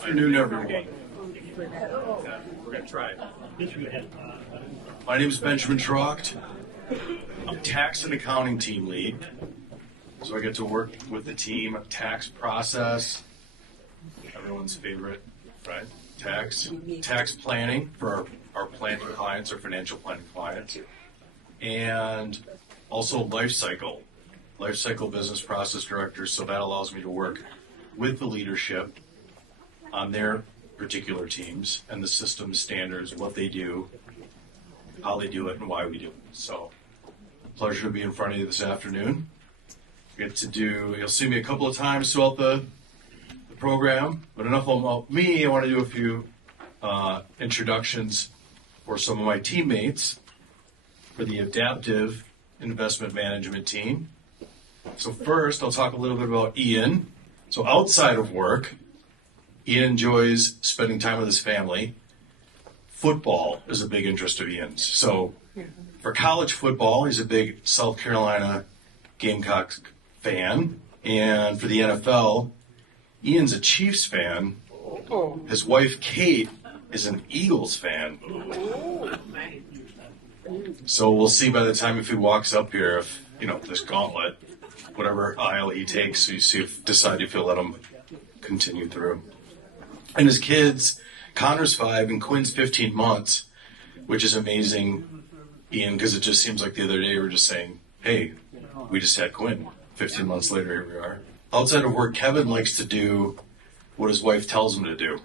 Afternoon, everyone. We're going to try. My name is Benjamin Trocht. I'm tax and accounting team lead. So I get to work with the team tax process, everyone's favorite, right? Tax planning for our planning clients, our financial planning clients, and also life cycle business process director. So that allows me to work with the leadership on their particular teams and the system standards, what they do, how they do it, and why we do it. So, pleasure to be in front of you this afternoon. You'll see me a couple of times throughout the program, but enough about me. I want to do a few introductions for some of my teammates for the Adaptiv investment management team. So first, I'll talk a little bit about Ian. So outside of work, Ian enjoys spending time with his family. Football is a big interest of Ian's. So for college football, he's a big South Carolina Gamecocks fan. And for the NFL, Ian's a Chiefs fan. His wife, Kate, is an Eagles fan. So we'll see by the time if he walks up here, if, this gauntlet, whatever aisle he takes, so you see decide if you'll let him continue through. And his kids, Connor's 5 and Quinn's 15 months, which is amazing, Ian, because it just seems like the other day we were just saying, hey, we just had Quinn. 15 months later, here we are. Outside of work, Kevin likes to do what his wife tells him to do.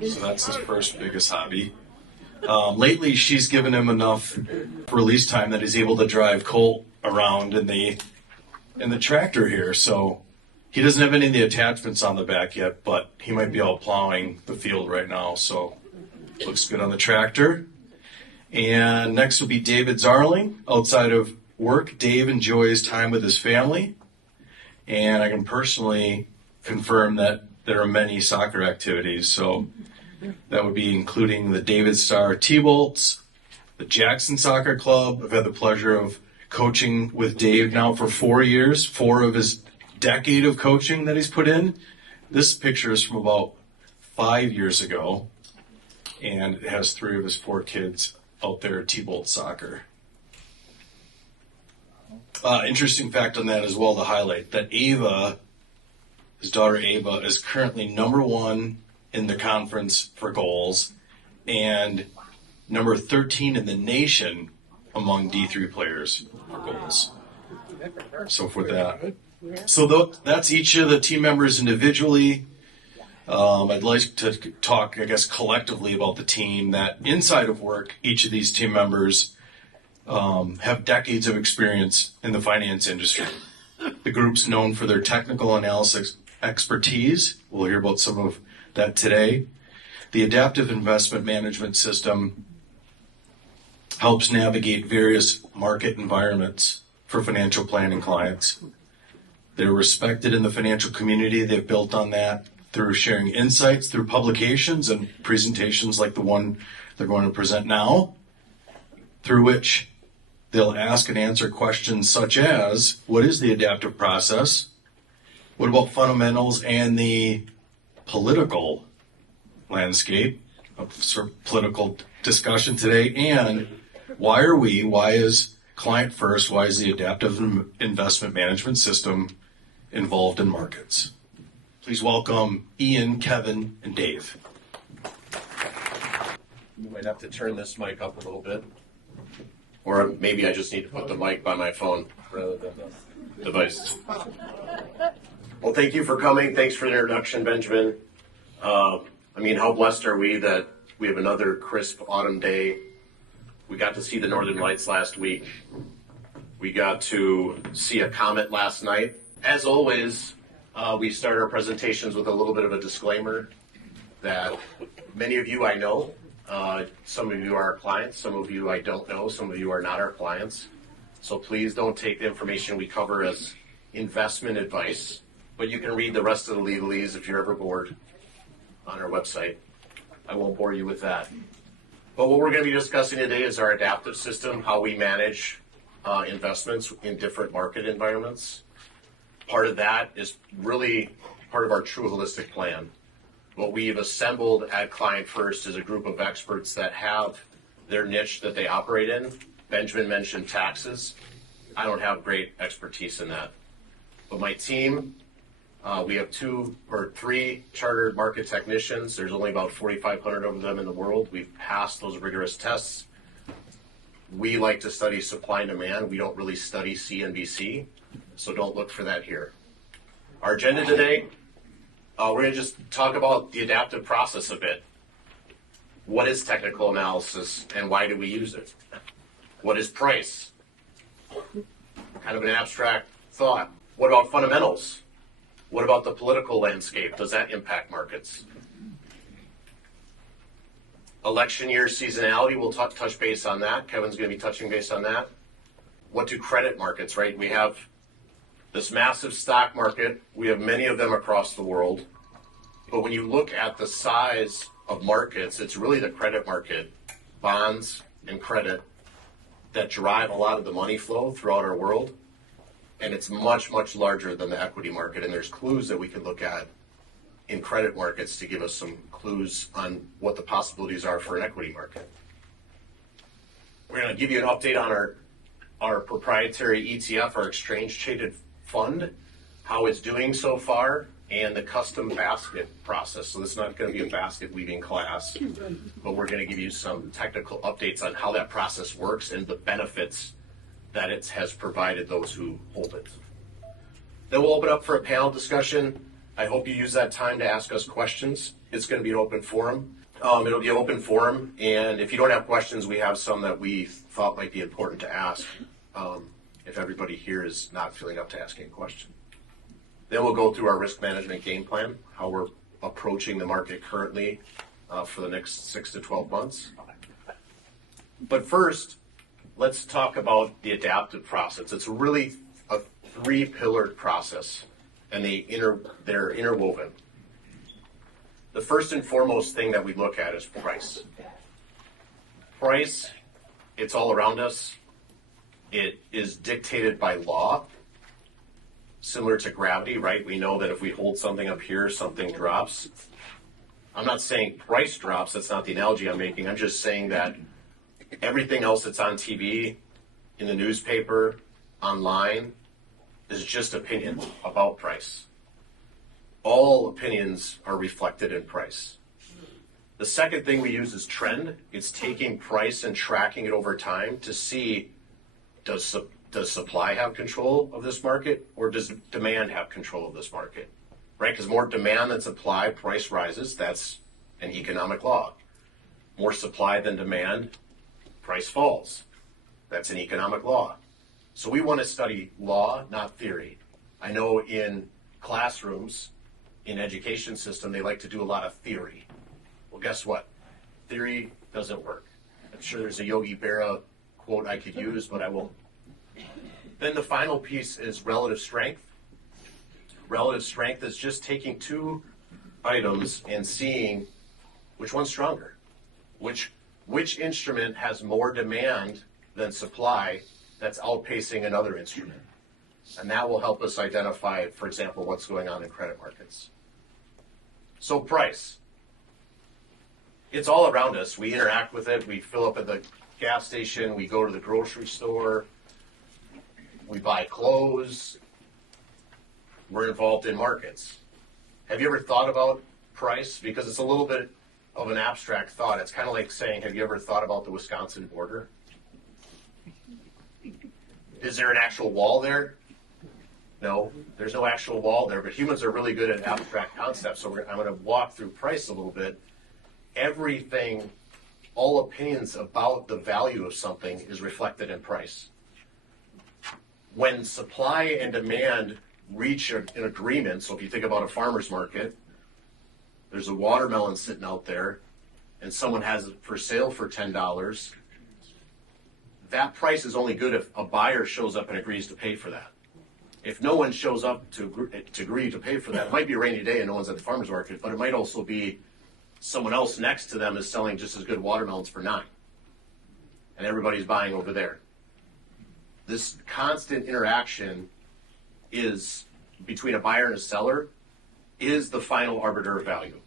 So that's his first biggest hobby. Lately, she's given him enough release time that he's able to drive Colt around in the tractor here. So he doesn't have any of the attachments on the back yet, but he might be out plowing the field right now. So looks good on the tractor. And next will be David Zarling. Outside of work, Dave enjoys time with his family. And I can personally confirm that there are many soccer activities. So that would be including the David Starr T-Bolts, the Jackson Soccer Club. I've had the pleasure of coaching with Dave now for 4 years, 4 of his decade of coaching that he's put in. This picture is from about 5 years ago, and it has 3 of his 4 kids out there at T-Bolt Soccer. Interesting fact on that as well to highlight, that Ava, his daughter Ava, is currently number 1 in the conference for goals and number 13 in the nation among D3 players for goals. So for that. So that's each of the team members individually. I'd like to talk, I guess, collectively about the team. That inside of work, each of these team members have decades of experience in the finance industry. The group's known for their technical analysis expertise. We'll hear about some of that today. The Adaptiv investment management system helps navigate various market environments for financial planning clients. They're respected in the financial community. They've built on that through sharing insights, through publications and presentations like the one they're going to present now, through which they'll ask and answer questions such as, what is the Adaptiv process? What about fundamentals and the political landscape of sort of political discussion today? And why is client first, why is the Adaptiv investment management system involved in markets? Please welcome Ian, Kevin, and Dave. You might have to turn this mic up a little bit. Or maybe I just need to put the mic by my phone rather than the device. Well, thank you for coming. Thanks for the introduction, Benjamin. How blessed are we that we have another crisp autumn day. We got to see the Northern Lights last week. We got to see a comet last night. As always, we start our presentations with a little bit of a disclaimer that many of you I know, some of you are our clients, some of you I don't know, some of you are not our clients. So please don't take the information we cover as investment advice, but you can read the rest of the legalese if you're ever bored on our website. I won't bore you with that. But what we're going to be discussing today is our Adaptiv system, how we manage investments in different market environments. Part of that is really part of our true holistic plan. What we've assembled at Client First is a group of experts that have their niche that they operate in. Benjamin mentioned taxes. I don't have great expertise in that. But my team, we have 2 or 3 chartered market technicians. There's only about 4,500 of them in the world. We've passed those rigorous tests. We like to study supply and demand. We don't really study CNBC, so don't look for that here. Our agenda today, we're going to just talk about the adaptive process a bit. What is technical analysis and why do we use it? What is price? Kind of an abstract thought. What about fundamentals? What about the political landscape? Does that impact markets? Election year seasonality, we'll touch base on that. Kevin's going to be touching base on that. What do credit markets, right? We have this massive stock market. We have many of them across the world. But when you look at the size of markets, it's really the credit market, bonds and credit, that drive a lot of the money flow throughout our world. And it's much, much larger than the equity market. And there's clues that we can look at in credit markets to give us some clues on what the possibilities are for an equity market. We're going to give you an update on our proprietary ETF, our exchange-traded fund, how it's doing so far, and the custom basket process. So this is not going to be a basket weaving class, but we're going to give you some technical updates on how that process works and the benefits that it has provided those who hold it. Then we'll open up for a panel discussion. I hope you use that time to ask us questions. It's going to be an open forum. It'll be an open forum, and if you don't have questions, we have some that we thought might be important to ask if everybody here is not feeling up to asking a question. Then we'll go through our risk management game plan, how we're approaching the market currently for the next 6 to 12 months. But first, let's talk about the adaptive process. It's really a 3-pillared process, and they're interwoven. The first and foremost thing that we look at is price. Price, it's all around us. It is dictated by law, similar to gravity, right? We know that if we hold something up here, something drops. I'm not saying price drops. That's not the analogy I'm making. I'm just saying that everything else that's on TV, in the newspaper, online, is just opinion about price. All opinions are reflected in price. The second thing we use is trend. It's taking price and tracking it over time to see, does supply have control of this market, or does demand have control of this market? Right? Because more demand than supply, price rises. That's an economic law. More supply than demand, price falls. That's an economic law. So we want to study law, not theory. I know in classrooms, in education system, they like to do a lot of theory. Well, guess what? Theory doesn't work. I'm sure there's a Yogi Berra quote I could use, but I won't. Then the final piece is relative strength. Relative strength is just taking 2 items and seeing which one's stronger. Which instrument has more demand than supply that's outpacing another instrument. And that will help us identify, for example, what's going on in credit markets. So price. It's all around us. We interact with it. We fill up at the gas station. We go to the grocery store. We buy clothes. We're involved in markets. Have you ever thought about price? Because it's a little bit of an abstract thought. It's kind of like saying, have you ever thought about the Wisconsin border? Is there an actual wall there? No, there's no actual wall there, but humans are really good at abstract concepts, so I'm going to walk through price a little bit. Everything, all opinions about the value of something is reflected in price. When supply and demand reach an agreement, so if you think about a farmer's market, there's a watermelon sitting out there, and someone has it for sale for $10, that price is only good if a buyer shows up and agrees to pay for that. If no one shows up to agree to pay for that, it might be a rainy day and no one's at the farmer's market, but it might also be someone else next to them is selling just as good watermelons for $9. And everybody's buying over there. This constant interaction is between a buyer and a seller is the final arbiter of value.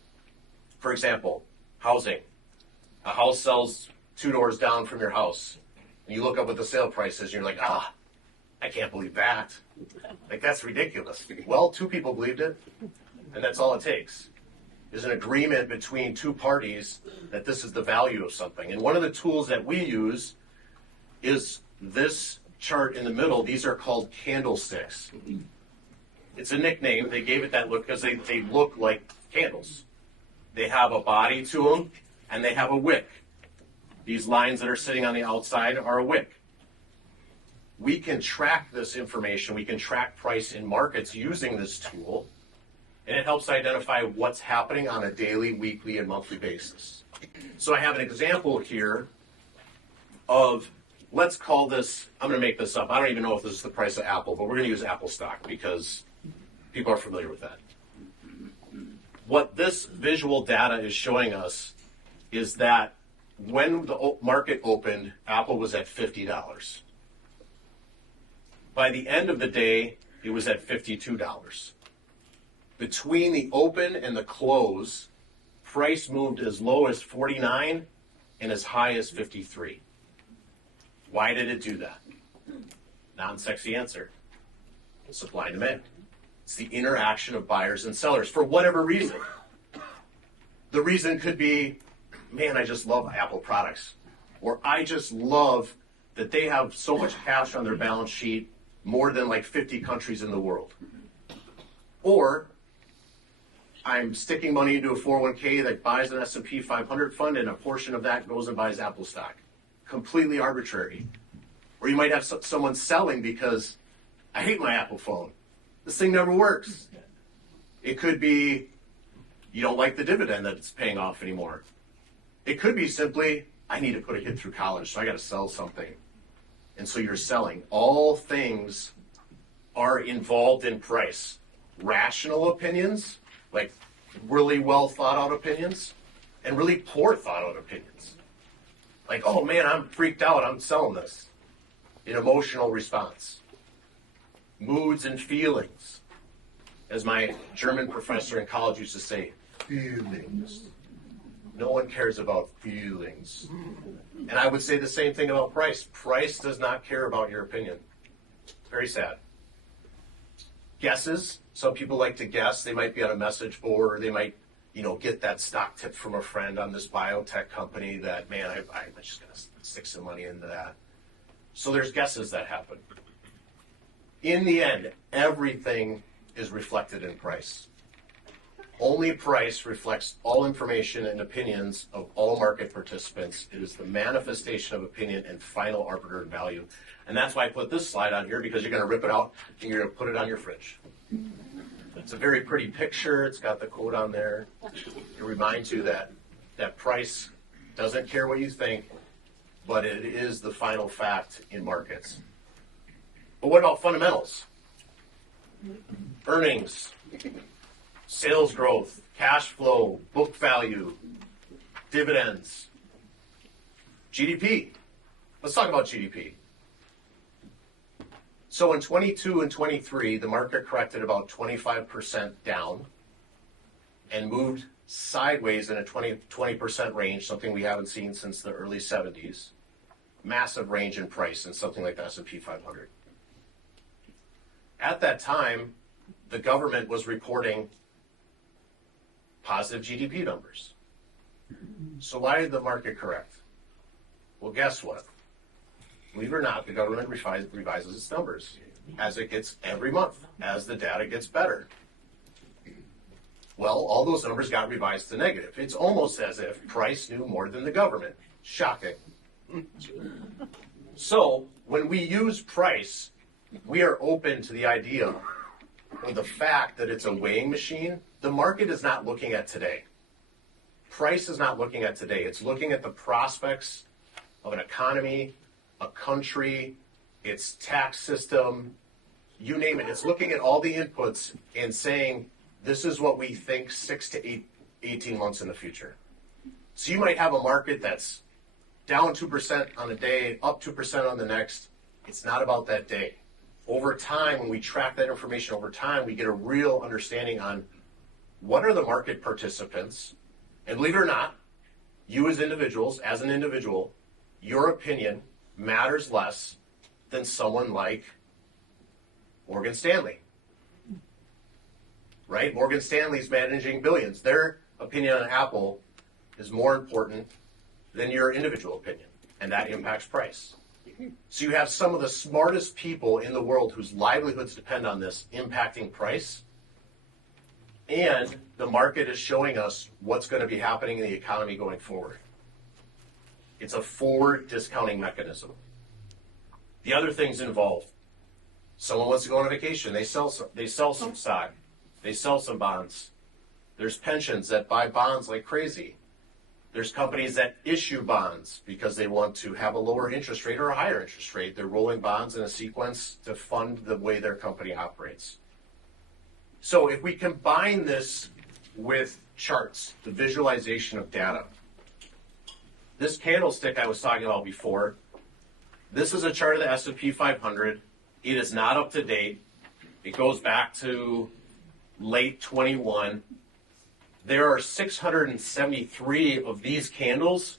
For example, housing. A house sells 2 doors down from your house, and you look up what the sale price is, and you're like, I can't believe that. Like, that's ridiculous. Well, 2 people believed it, and that's all it takes. Is an agreement between 2 parties that this is the value of something. And one of the tools that we use is this chart in the middle. These are called candlesticks. It's a nickname. They gave it that look because they look like candles. They have a body to them, and they have a wick. These lines that are sitting on the outside are a wick. We can track this information. We can track price in markets using this tool, and it helps identify what's happening on a daily, weekly, and monthly basis. So I have an example here of, let's call this, I'm going to make this up. I don't even know if this is the price of Apple, but we're going to use Apple stock because people are familiar with that. What this visual data is showing us is that when the market opened, Apple was at $50. By the end of the day, it was at $52. Between the open and the close, price moved as low as 49 and as high as 53. Why did it do that? Non-sexy answer. Supply and demand. It's the interaction of buyers and sellers for whatever reason. The reason could be, man, I just love Apple products. Or I just love that they have so much cash on their balance sheet, more than like 50 countries in the world. Or I'm sticking money into a 401k that buys an S&P 500 fund, and a portion of that goes and buys Apple stock. Completely arbitrary. Or you might have someone selling because I hate my Apple phone. This thing never works. It could be you don't like the dividend that it's paying off anymore. It could be simply, I need to put a kid through college, so I got to sell something. And so you're selling. All things are involved in price. Rational opinions, like really well thought out opinions, and really poor thought out opinions. Like, oh man, I'm freaked out, I'm selling this. An emotional response. Moods and feelings. As my German professor in college used to say, feelings. No one cares about feelings. And I would say the same thing about price. Price does not care about your opinion. Very sad. Guesses. Some people like to guess. They might be on a message board, or they might, get that stock tip from a friend on this biotech company that, man, I'm just going to stick some money into that. So there's guesses that happen. In the end, everything is reflected in price. Only price reflects all information and opinions of all market participants. It is the manifestation of opinion and final arbiter of value. And that's why I put this slide on here, because you're going to rip it out and you're going to put it on your fridge. It's a very pretty picture. It's got the quote on there. It reminds you that price doesn't care what you think, but it is the final fact in markets. But what about fundamentals? Earnings, sales growth, cash flow, book value, dividends, GDP. Let's talk about GDP. So in 22 and 23, the market corrected about 25% down and moved sideways in a 20% range, something we haven't seen since the early 70s. Massive range in price in something like the S&P 500. At that time, the government was reporting positive GDP numbers. So why did the market correct? Well, guess what? Believe it or not, the government revises its numbers as it gets every month, as the data gets better. Well, all those numbers got revised to negative. It's almost as if price knew more than the government. Shocking. So when we use price, we are open to the idea or the fact that it's a weighing machine. The market is not looking at today. Price is not looking at today. It's looking at the prospects of an economy, a country, its tax system, you name it. It's looking at all the inputs and saying, this is what we think 6 to 18 months in the future. So you might have a market that's down 2% on a day, up 2% on the next. It's not about that day. Over time, when we track that information over time, we get a real understanding on what are the market participants, and believe it or not, you as individuals, as an individual, your opinion matters less than someone like Morgan Stanley. Right? Morgan Stanley's managing billions. Their opinion on Apple is more important than your individual opinion, and that impacts price. So you have some of the smartest people in the world whose livelihoods depend on this impacting price, and the market is showing us what's going to be happening in the economy going forward. It's a forward discounting mechanism. The other things involved, someone wants to go on a vacation, they sell some stock, they sell some bonds. There's pensions that buy bonds like crazy. There's companies that issue bonds because they want to have a lower interest rate or a higher interest rate. They're rolling bonds in a sequence to fund the way their company operates. So if we combine this with charts, the visualization of data, this candlestick I was talking about before, this is a chart of the S&P 500. It is not up to date. It goes back to late 21. There are 673 of these candles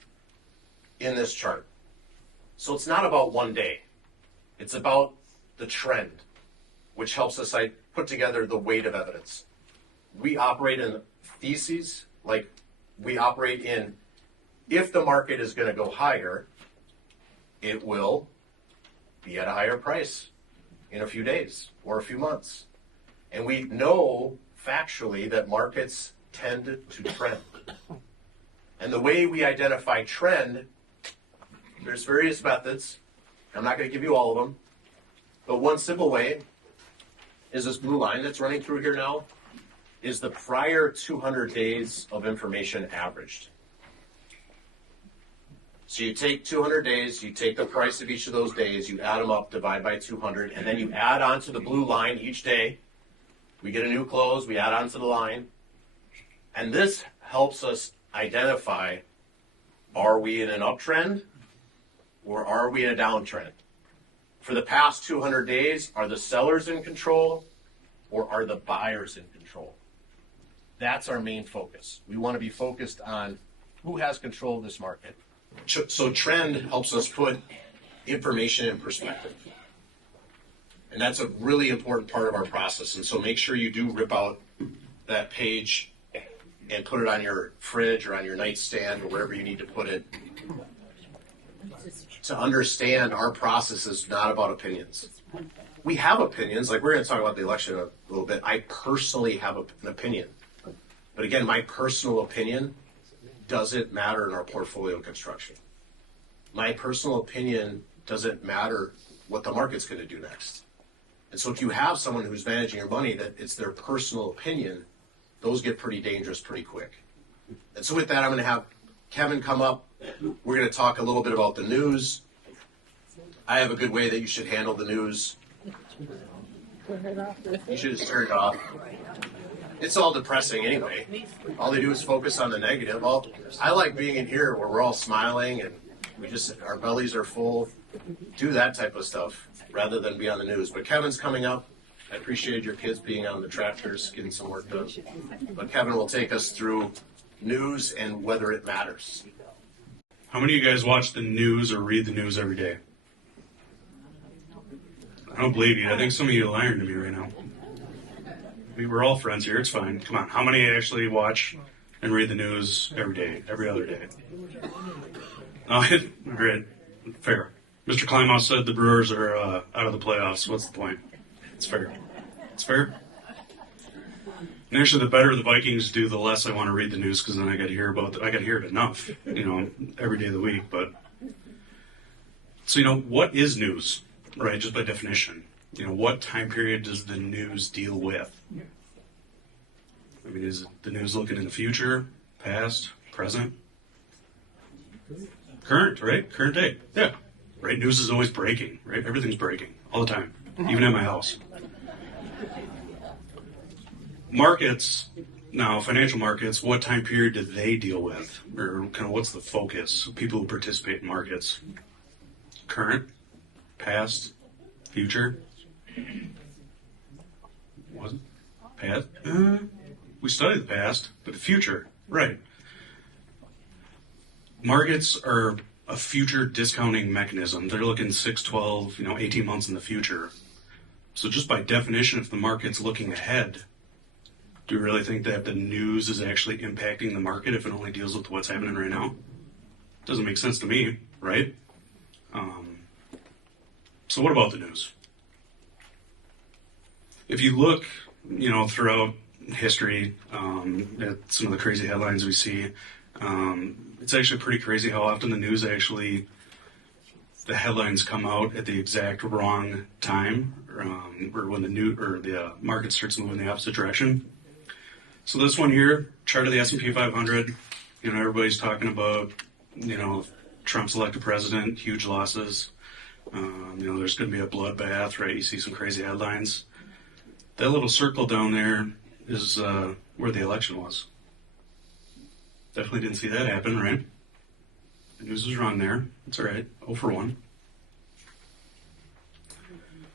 in this chart. So it's not about one day. It's about the trend, which helps us put together the weight of evidence. We operate in theses, like we operate in, if the market is going to go higher, it will be at a higher price in a few days or a few months. And we know factually that markets tend to trend. And the way we identify trend, there's various methods. I'm not going to give you all of them. But one simple way is this blue line that's running through here now is the prior 200 days of information averaged. So you take 200 days, you take the price of each of those days, you add them up, divide by 200, and then you add on to the blue line each day. We get a new close, we add on to the line. And this helps us identify, are we in an uptrend or are we in a downtrend? For the past 200 days, are the sellers in control or are the buyers in control? That's our main focus. We want to be focused on who has control of this market. So trend helps us put information in perspective. And that's a really important part of our process. And so make sure you do rip out that page and put it on your fridge or on your nightstand or wherever you need to put it. To understand our process is not about opinions. We have opinions, like we're going to talk about the election a little bit. I personally have an opinion. But again, my personal opinion doesn't matter in our portfolio construction. My personal opinion doesn't matter what the market's going to do next. And so if you have someone who's managing your money that it's their personal opinion, those get pretty dangerous pretty quick. And so with that, I'm going to have Kevin come up. We're going to talk a little bit about the news. I have a good way that you should handle the news. You should just turn it off. It's all depressing anyway. All they do is focus on the negative. I like being in here where we're all smiling and our bellies are full. Do that type of stuff rather than be on the news. But Kevin's coming up. I appreciated your kids being on the tractors, getting some work done. But Kevin will take us through news and whether it matters. How many of you guys watch the news or read the news every day? I don't believe you. I think some of you are lying to me right now. We're all friends here. It's fine. Come on. How many actually watch and read the news every day, every other day? Oh, all right. Fair. Mr. Kleinhaus said the Brewers are out of the playoffs. What's the point? It's fair. It's fair. And actually, the better the Vikings do, the less I want to read the news because then I got to hear I got to hear it enough, every day of the week. But so, what is news, right? Just by definition, what time period does the news deal with? I mean, is the news looking in the future, past, present, current, right? Current day, yeah. Right? News is always breaking, right? Everything's breaking all the time, even at my house. Markets, now financial markets, what time period do they deal with? Or kind of what's the focus of people who participate in markets? Current, past, future? Was it? Past? We study the past, but the future, right. Markets are a future discounting mechanism. They're looking 6, 12, 18 months in the future. So just by definition, if the market's looking ahead, do you really think that the news is actually impacting the market if it only deals with what's happening right now? Doesn't make sense to me, right? So what about the news? If you look, throughout history at some of the crazy headlines we see, it's actually pretty crazy how often the news actually, the headlines come out at the exact wrong time, or when the market starts moving in the opposite direction. So this one here, chart of the S&P 500, everybody's talking about, Trump's elected president, huge losses. There's going to be a bloodbath, right? You see some crazy headlines. That little circle down there is where the election was. Definitely didn't see that happen, right? The news was wrong there. It's all right. 0 for 1.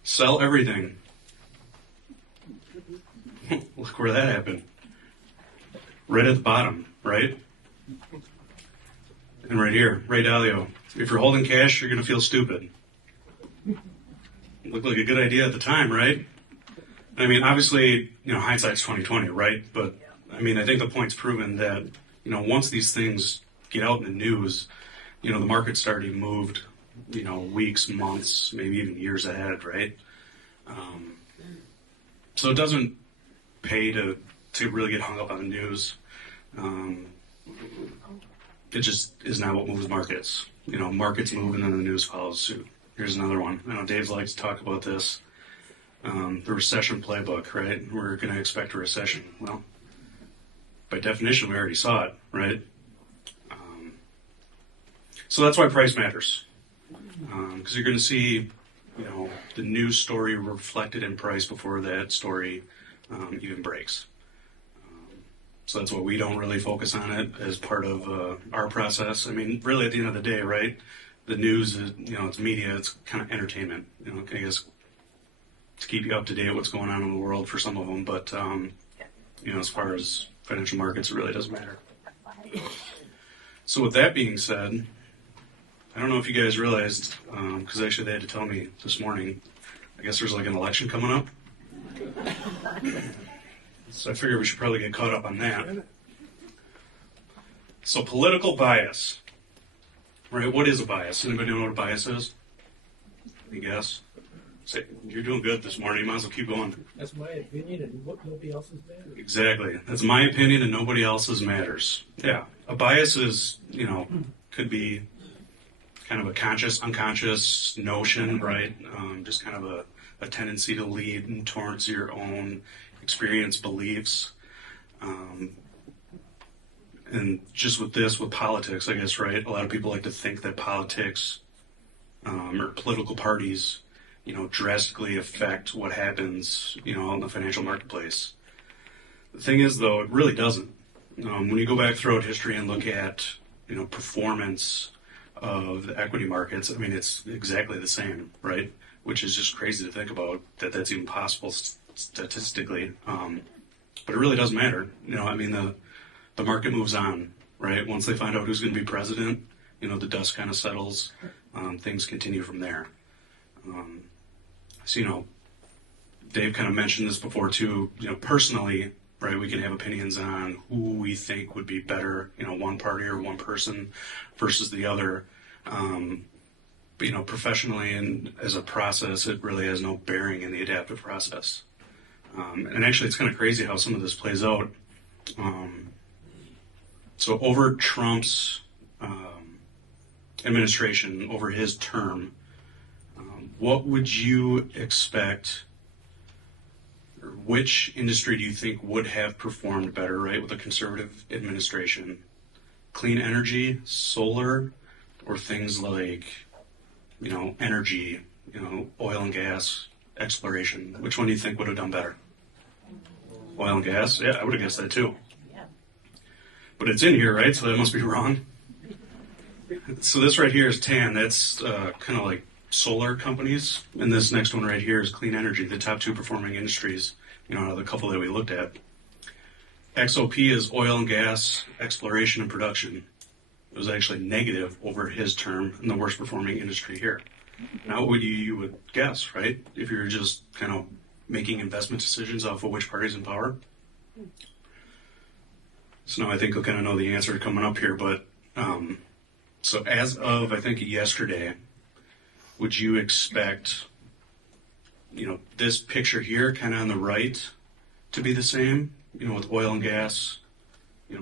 Sell everything. Look where that happened. Right at the bottom, right? And right here, Ray Dalio. If you're holding cash, you're going to feel stupid. Looked like a good idea at the time, right? I mean, obviously, hindsight's 20/20, right? But I think the point's proven that, once these things get out in the news, the market's already moved, weeks, months, maybe even years ahead, right? So it doesn't pay to really get hung up on the news. It just is not what moves markets. Markets move and then the news follows suit. Here's another one. I know Dave likes to talk about this. The recession playbook, right? We're going to expect a recession. Well, by definition, we already saw it, right? So that's why price matters. Because you're going to see, the news story reflected in price before that story even breaks. So that's why we don't really focus on it as part of our process. Really at the end of the day, right? The news is, it's media, it's kind of entertainment. I guess to keep you up to date what's going on in the world for some of them. But, as far as financial markets, it really doesn't matter. So with that being said, I don't know if you guys realized, because actually they had to tell me this morning, I guess there's like an election coming up. So I figure we should probably get caught up on that. So political bias. Right, what is a bias? Anybody know what a bias is? Any guess? Say, you're doing good this morning. You might as well keep going. That's my opinion, and what nobody else's matters. Exactly. That's my opinion, and nobody else's matters. Yeah. A bias is, could be kind of a conscious, unconscious notion, right? Just kind of a tendency to lead towards your own experience, beliefs. And just with politics, I guess, right? A lot of people like to think that politics or political parties, drastically affect what happens, in the financial marketplace. The thing is, though, it really doesn't. When you go back throughout history and look at, performance of the equity markets, it's exactly the same, right? Which is just crazy to think about that that's even possible statistically. But it really doesn't matter. The market moves on, right? Once they find out who's going to be president, the dust kind of settles. Things continue from there. So, Dave kind of mentioned this before too. Personally, right, we can have opinions on who we think would be better, one party or one person versus the other. But, professionally and as a process, it really has no bearing in the adaptive process. And actually, it's kind of crazy how some of this plays out. So over Trump's administration, over his term, what would you expect, or which industry do you think would have performed better, right, with a conservative administration? Clean energy, solar, or things like, energy, oil and gas, exploration? Which one do you think would have done better? Oil and gas? Yeah, I would have guessed that too. But it's in here, right? So that must be wrong. So this right here is TAN. That's kind of like solar companies. And this next one right here is clean energy, the top 2 performing industries, out of the couple that we looked at. XOP is oil and gas exploration and production. It was actually negative over his term in the worst performing industry here. Now, what you would guess, right? If you're just kind of making investment decisions off of which party's in power. So now I think you'll kind of know the answer coming up here. But so as of, I think, yesterday, would you expect, this picture here kind of on the right to be the same, with oil and gas,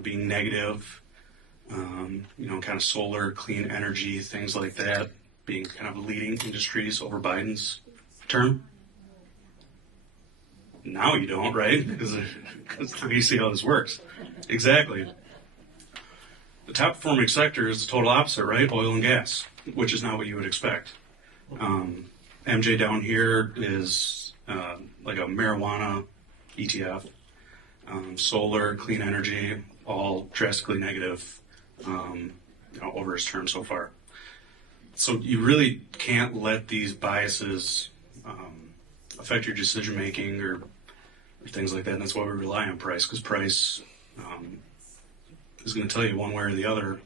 being negative, kind of solar, clean energy, things like that, being kind of leading industries over Biden's term? Now you don't, right? Because you see how this works. Exactly. The top performing sector is the total opposite, right? Oil and gas, which is not what you would expect. MJ down here is like a marijuana ETF. Solar, clean energy, all drastically negative over his term so far. So you really can't let these biases affect your decision making or things like that. And that's why we rely on price, because price is going to tell you one way or the other,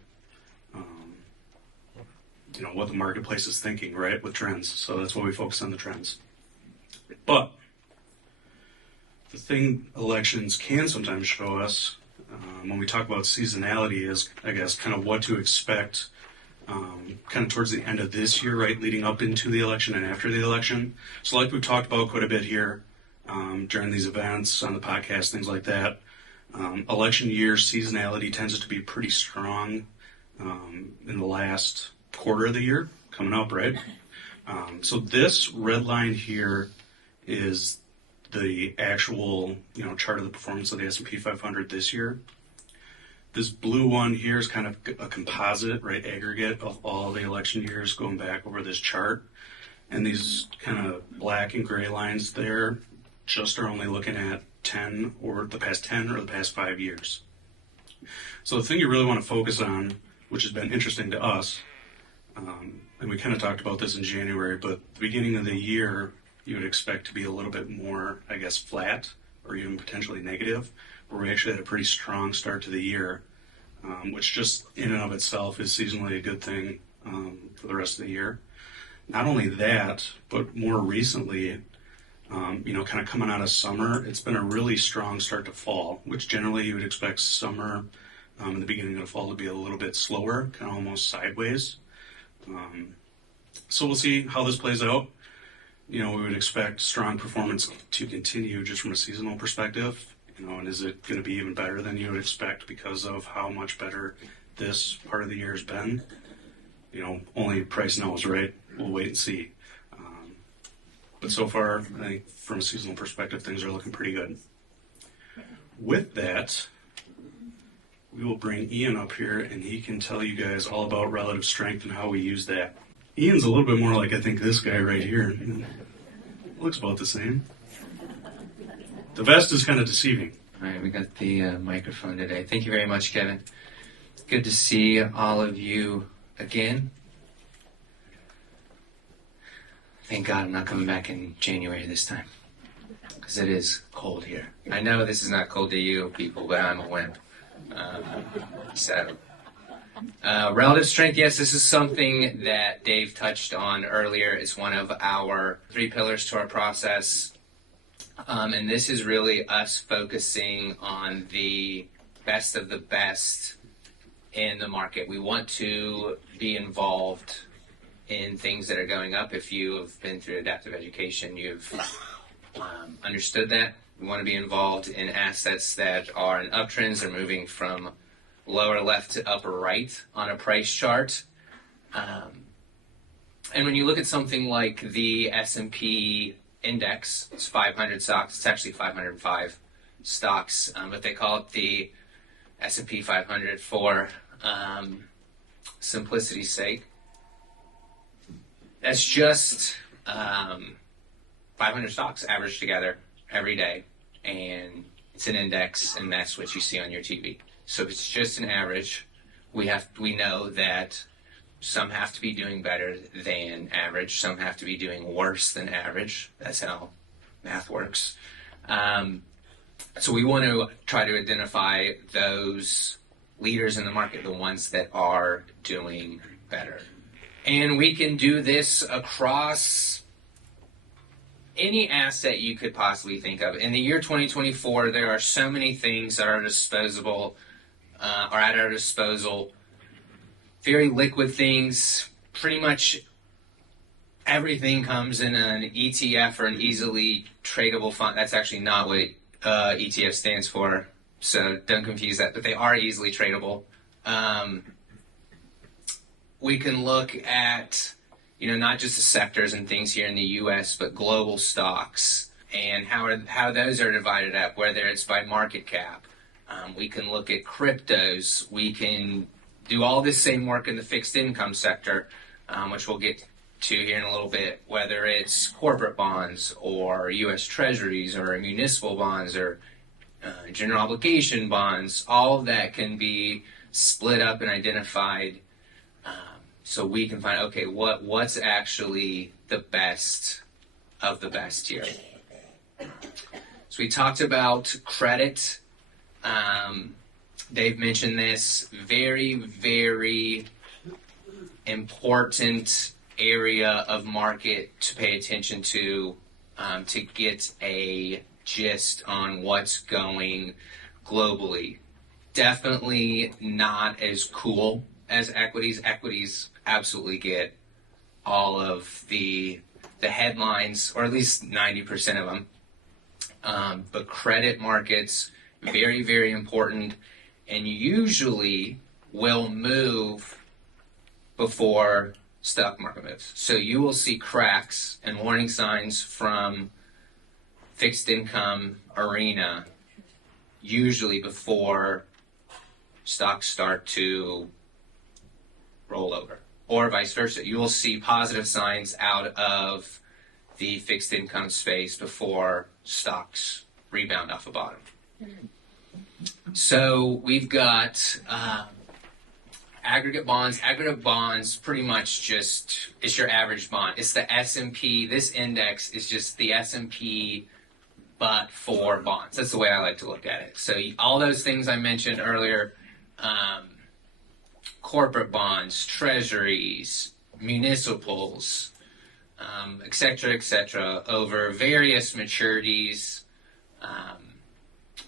what the marketplace is thinking, right, with trends. So that's why we focus on the trends. But the thing elections can sometimes show us when we talk about seasonality is, I guess, kind of what to expect kind of towards the end of this year, right, leading up into the election and after the election. So like we've talked about quite a bit here during these events, on the podcast, things like that, election year seasonality tends to be pretty strong in the last quarter of the year coming up, right? So this red line here is the actual, chart of the performance of the S&P 500 this year. This blue one here is kind of a composite, right, aggregate of all the election years going back over this chart. And these kind of black and gray lines there just are only looking at 10 or the past 10 or the past 5 years. So the thing you really want to focus on, which has been interesting to us, and we kind of talked about this in January, but the beginning of the year, you would expect to be a little bit more, I guess, flat or even potentially negative, where we actually had a pretty strong start to the year, which just in and of itself is seasonally a good thing for the rest of the year. Not only that, but more recently, kind of coming out of summer, it's been a really strong start to fall, which generally you would expect summer in the beginning of the fall to be a little bit slower, kind of almost sideways. So we'll see how this plays out. We would expect strong performance to continue just from a seasonal perspective. And is it going to be even better than you would expect because of how much better this part of the year has been? Only price knows, right? We'll wait and see. But so far, I think from a seasonal perspective, things are looking pretty good. With that, we will bring Ian up here, and he can tell you guys all about relative strength and how we use that. Ian's a little bit more like, I think, this guy right here. Looks about the same. The vest is kind of deceiving. All right, we got the microphone today. Thank you very much, Kevin. Good to see all of you again. Thank God I'm not coming back in January this time, because it is cold here. I know this is not cold to you people, but I'm a wimp. Relative strength, yes, this is something that Dave touched on earlier. It's one of our 3 pillars to our process. And this is really us focusing on the best of the best in the market. We want to be involved in things that are going up. If you have been through adaptive education, you've understood that. We want to be involved in assets that are in uptrends. They're moving from lower left to upper right on a price chart. And when you look at something like the S&P index, it's 500 stocks. It's actually 505 stocks, but they call it the S&P 500 for simplicity's sake. That's just 500 stocks averaged together every day, and it's an index, and that's what you see on your TV. So if it's just an average, we know that some have to be doing better than average, some have to be doing worse than average. That's how math works. So we want to try to identify those leaders in the market, the ones that are doing better. And we can do this across any asset you could possibly think of. In the year 2024, there are so many things that are disposable, are at our disposal. Very liquid things. Pretty much everything comes in an ETF or an easily tradable fund. That's actually not what ETF stands for, so don't confuse that. But they are easily tradable. We can look at, not just the sectors and things here in the U.S., but global stocks and how those are divided up, whether it's by market cap. We can look at cryptos. We can do all this same work in the fixed income sector, which we'll get to here in a little bit, whether it's corporate bonds or U.S. Treasuries or municipal bonds or general obligation bonds. All of that can be split up and identified. So we can find, okay, what's actually the best of the best here. So we talked about credit. Dave mentioned this. Very, very important area of market to pay attention to get a gist on what's going globally. Definitely not as cool as equities. Equities absolutely get all of the headlines, or at least 90% of them. But credit markets, very, very important, and usually will move before stock market moves. So you will see cracks and warning signs from fixed income arena usually before stocks start to roll over, or vice versa. You will see positive signs out of the fixed income space before stocks rebound off a bottom. So we've got aggregate bonds. Aggregate bonds pretty much just, it's your average bond. It's the S&P. This index is just the S&P, but for bonds. That's the way I like to look at it. So all those things I mentioned earlier, corporate bonds, treasuries, municipals, et cetera, over various maturities,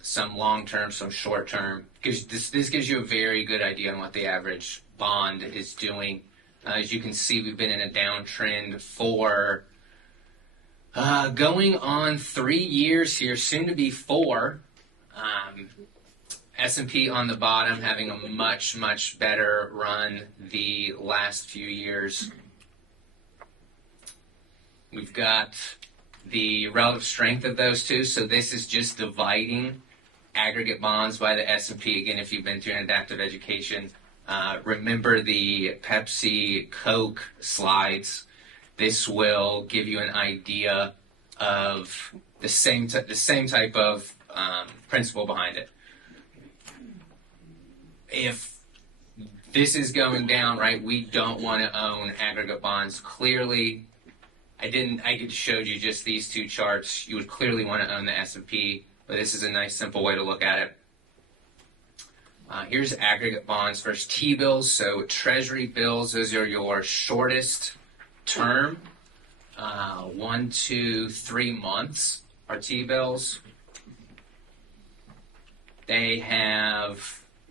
some long-term, some short-term. This gives you a very good idea on what the average bond is doing. As you can see, we've been in a downtrend for going on 3 years here, soon to be 4. S&P on the bottom, having a much, much better run the last few years. We've got the relative strength of those two. So this is just dividing aggregate bonds by the S&P. Again, if you've been through an adaptive education, remember the Pepsi Coke slides. This will give you an idea of the same type of principle behind it. If this is going down, right, we don't want to own aggregate bonds. Clearly, I just showed you just these two charts. You would clearly want to own the S&P, but this is a nice, simple way to look at it. Here's aggregate bonds versus T-bills. So Treasury bills, those are your shortest term. 1 to 3 months are T-bills.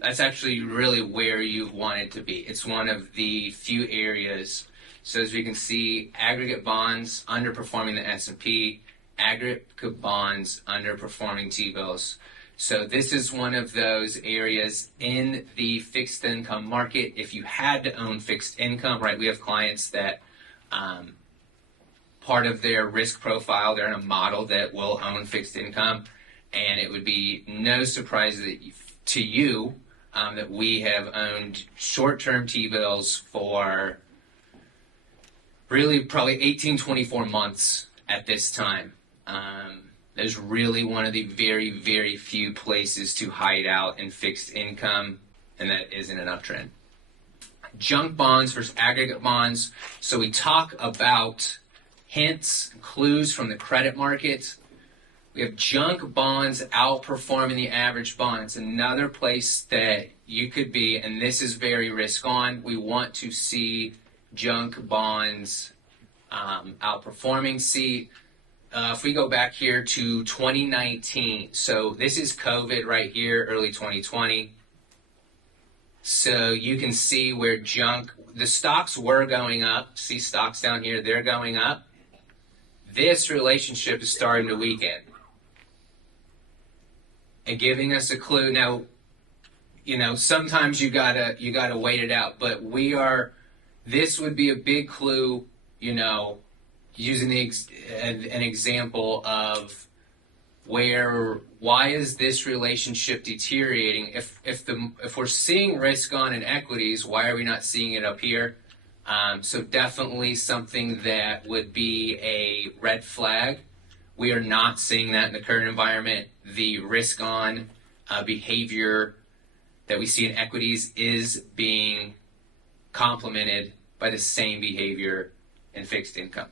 That's actually really where you want it to be. It's one of the few areas. So as we can see, aggregate bonds underperforming the S&P, aggregate bonds underperforming T-bills. So this is one of those areas in the fixed income market. If you had to own fixed income, right, we have clients that part of their risk profile, they're in a model that will own fixed income, and it would be no surprise to you that we have owned short-term T-bills for really probably 18, 24 months at this time. There's really one of the very, very few places to hide out in fixed income, and that is in an uptrend. Junk bonds versus aggregate bonds. So we talk about hints, clues from the credit market. We have junk bonds outperforming the average bond. It's another place that you could be, and this is very risk on. We want to see junk bonds outperforming. See, if we go back here to 2019, so this is COVID right here, early 2020. So you can see where the stocks were going up. See stocks down here, they're going up. This relationship is starting to weaken and giving us a clue. Now, sometimes you gotta wait it out, but this would be a big clue, using an example of why is this relationship deteriorating? If we're seeing risk on in equities, why are we not seeing it up here? So definitely something that would be a red flag. We are not seeing that in the current environment. The risk on behavior that we see in equities is being complemented by the same behavior in fixed income.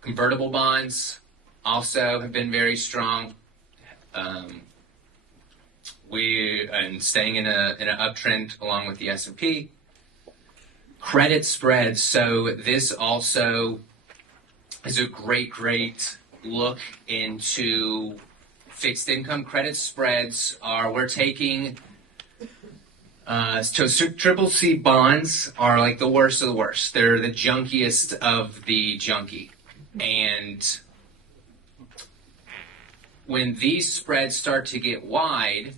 Convertible bonds also have been very strong. We are staying in an uptrend along with the S&P. Credit spreads. So this also is a great look into fixed income. Credit spreads we're taking. So triple C bonds are like the worst of the worst. They're the junkiest of the junky. And when these spreads start to get wide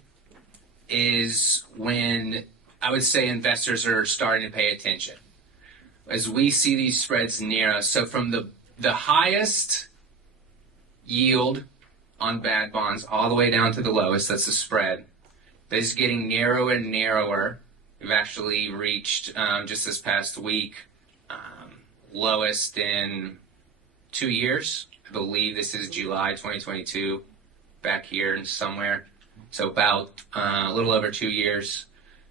is when I would say investors are starting to pay attention. As we see these spreads narrow, so from the highest yield on bad bonds all the way down to the lowest, that's the spread, that is getting narrower and narrower. We've actually reached, just this past week, lowest in 2 years. I believe this is July 2022, back here somewhere. So about a little over 2 years.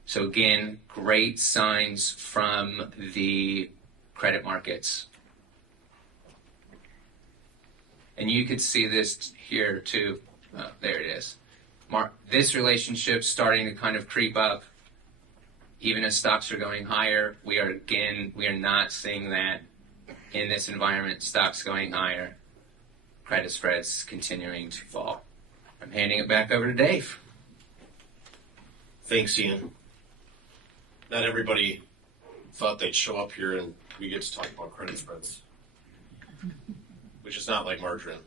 So again, great signs from the credit markets. And you could see this here too. There it is. This relationship starting to kind of creep up. Even as stocks are going higher, we are not seeing that in this environment. Stocks going higher, credit spreads continuing to fall. I'm handing it back over to Dave. Thanks, Ian. Not everybody thought they'd show up here and we get to talk about credit spreads, which is not like margarine.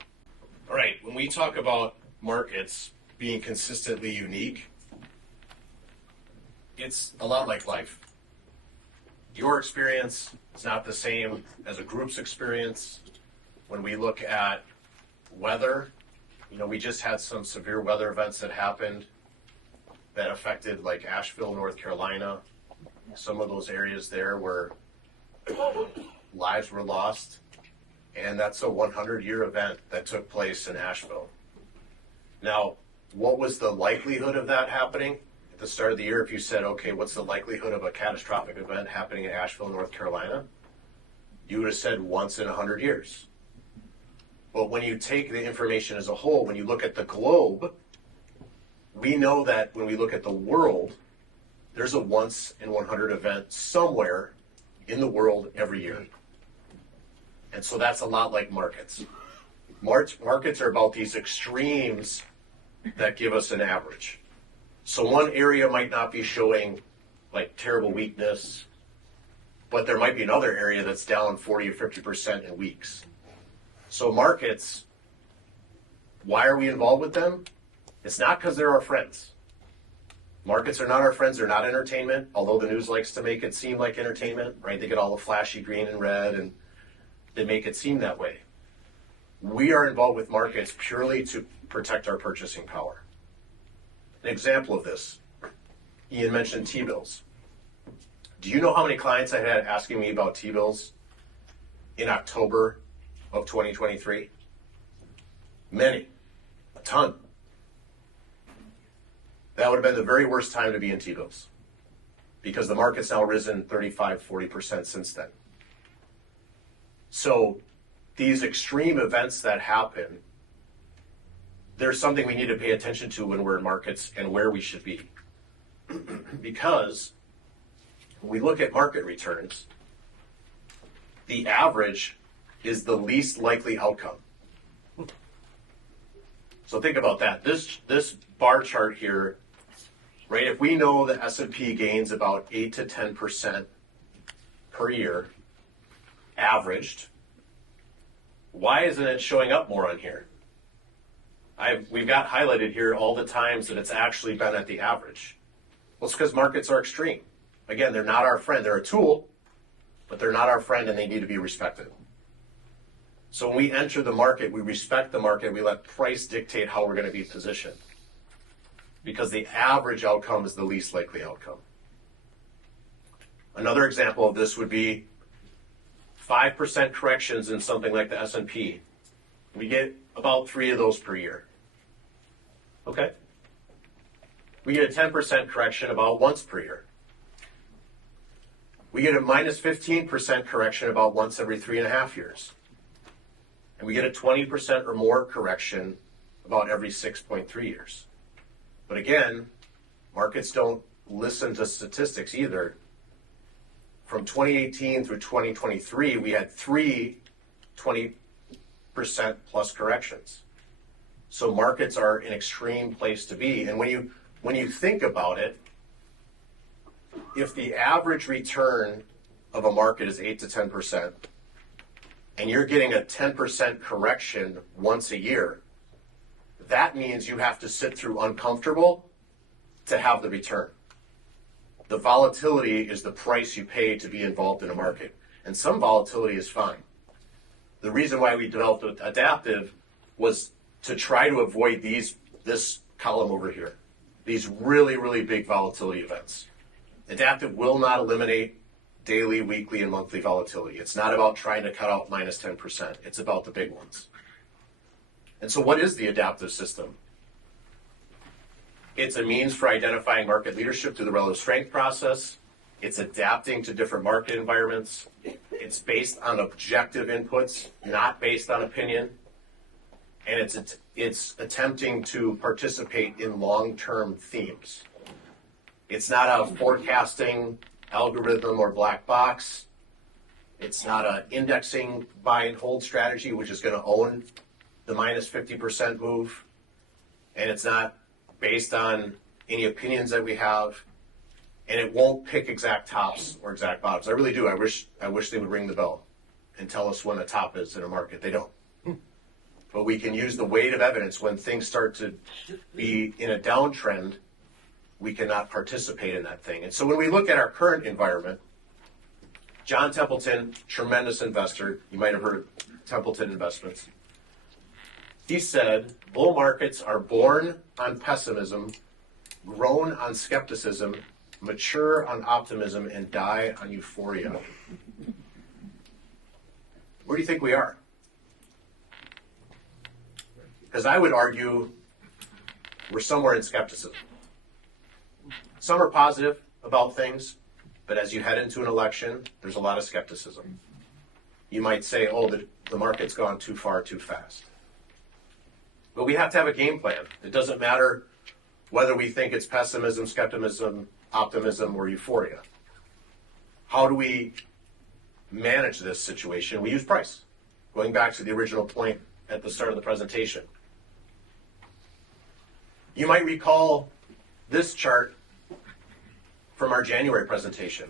All right, when we talk about markets being consistently unique, it's a lot like life. Your experience is not the same as a group's experience. When we look at weather, we just had some severe weather events that happened that affected like Asheville, North Carolina. Some of those areas there where lives were lost. And that's a 100-year event that took place in Asheville. Now, what was the likelihood of that happening? At the start of the year, if you said, okay, what's the likelihood of a catastrophic event happening in Asheville, North Carolina? You would have said once in 100 years. But when you take the information as a whole, when you look at the globe, we know that when we look at the world, there's a once in 100 event somewhere in the world every year. And so that's a lot like markets. Markets are about these extremes that give us an average. So one area might not be showing like terrible weakness, but there might be another area that's down 40 or 50% in weeks. So markets, why are we involved with them? It's not because they're our friends. Markets are not our friends. They're not entertainment, although the news likes to make it seem like entertainment, right? They get all the flashy green and red, and they make it seem that way. We are involved with markets purely to protect our purchasing power. An example of this, Ian mentioned T-bills. Do you know how many clients I had asking me about T-bills in October of 2023? Many. A ton. That would have been the very worst time to be in T-bills because the market's now risen 35, 40% since then. So these extreme events that happen there's something we need to pay attention to when we're in markets and where we should be. Because when we look at market returns, the average is the least likely outcome. So think about that. This bar chart here, right? If we know the S&P gains about 8 to 10% per year, averaged, why isn't it showing up more on here? We've got highlighted here all the times that it's actually been at the average. Well, it's because markets are extreme. Again, they're not our friend. They're a tool, but they're not our friend, and they need to be respected. So when we enter the market, we respect the market. We let price dictate how we're going to be positioned, because the average outcome is the least likely outcome. Another example of this would be 5% corrections in something like the S&P. We get about 3 of those per year. Okay? We get a 10% correction about once per year. We get a minus 15% correction about once every 3.5 years. And we get a 20% or more correction about every 6.3 years. But again, markets don't listen to statistics either. From 2018 through 2023, we had 3 20% plus corrections. So markets are an extreme place to be. And when you think about it, if the average return of a market is 8 to 10%, and you're getting a 10% correction once a year, that means you have to sit through uncomfortable to have the return. The volatility is the price you pay to be involved in a market. And some volatility is fine. The reason why we developed Adaptiv was to try to avoid this column over here, these really, really big volatility events. Adaptiv will not eliminate daily, weekly, and monthly volatility. It's not about trying to cut out minus 10%. It's about the big ones. And so what is the Adaptiv system? It's a means for identifying market leadership through the relative strength process. It's adapting to different market environments. It's based on objective inputs, not based on opinion. And it's attempting to participate in long-term themes. It's not a forecasting algorithm or black box. It's not an indexing buy and hold strategy, which is going to own the minus 50% move. And it's not based on any opinions that we have. And it won't pick exact tops or exact bottoms. I really do. I wish they would ring the bell and tell us when a top is in a market. They don't. But we can use the weight of evidence when things start to be in a downtrend. We cannot participate in that thing. And so when we look at our current environment, John Templeton, tremendous investor, you might have heard of Templeton Investments. He said, bull markets are born on pessimism, grown on skepticism, mature on optimism, and die on euphoria. Where do you think we are? Because I would argue we're somewhere in skepticism. Some are positive about things, but as you head into an election, there's a lot of skepticism. You might say, oh, the market's gone too far too fast. But we have to have a game plan. It doesn't matter whether we think it's pessimism, skepticism, optimism, or euphoria. How do we manage this situation? We use price. Going back to the original point at the start of the presentation. You might recall this chart from our January presentation.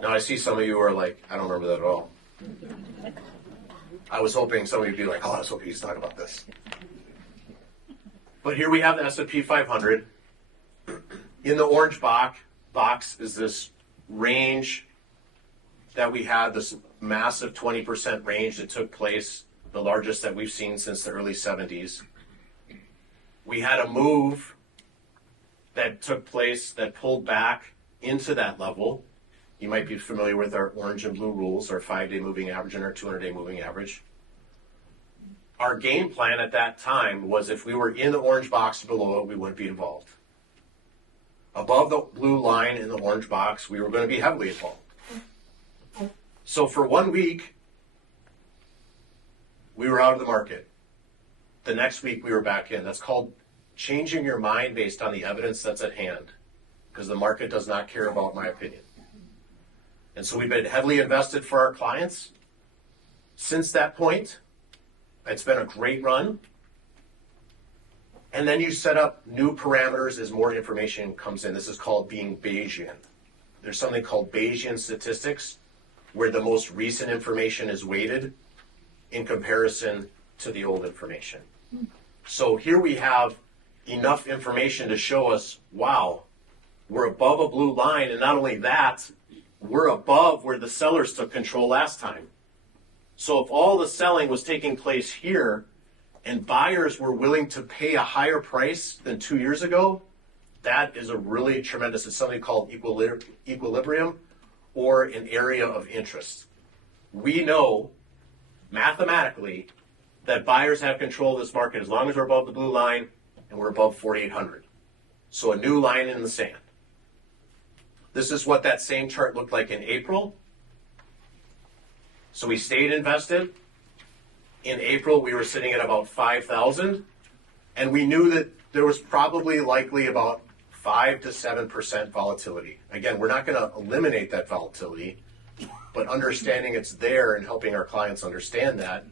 Now I see some of you are like, I don't remember that at all. I was hoping some of you would be like, oh, I was hoping he's talking about this. But here we have the S&P 500. In the orange box is this range that we had, this massive 20% range that took place, the largest that we've seen since the early 70s. We had a move that took place that pulled back into that level. You might be familiar with our orange and blue rules, our 5-day moving average and our 200-day moving average. Our game plan at that time was if we were in the orange box below it, we wouldn't be involved. Above the blue line in the orange box, we were going to be heavily involved. So for 1 week, we were out of the market. The next week we were back in. That's called changing your mind based on the evidence that's at hand, because the market does not care about my opinion. And so we've been heavily invested for our clients. Since that point, it's been a great run. And then you set up new parameters as more information comes in. This is called being Bayesian. There's something called Bayesian statistics, where the most recent information is weighted in comparison to the old information. So here we have enough information to show us, wow, we're above a blue line, and not only that, we're above where the sellers took control last time. So if all the selling was taking place here, and buyers were willing to pay a higher price than 2 years ago, that is a really tremendous, it's something called equilibrium or an area of interest. We know mathematically that buyers have control of this market as long as we're above the blue line and we're above 4,800. So a new line in the sand. This is what that same chart looked like in April. So we stayed invested. In April, we were sitting at about 5,000, and we knew that there was probably likely about 5 to 7% volatility. Again, we're not going to eliminate that volatility, but understanding it's there and helping our clients understand that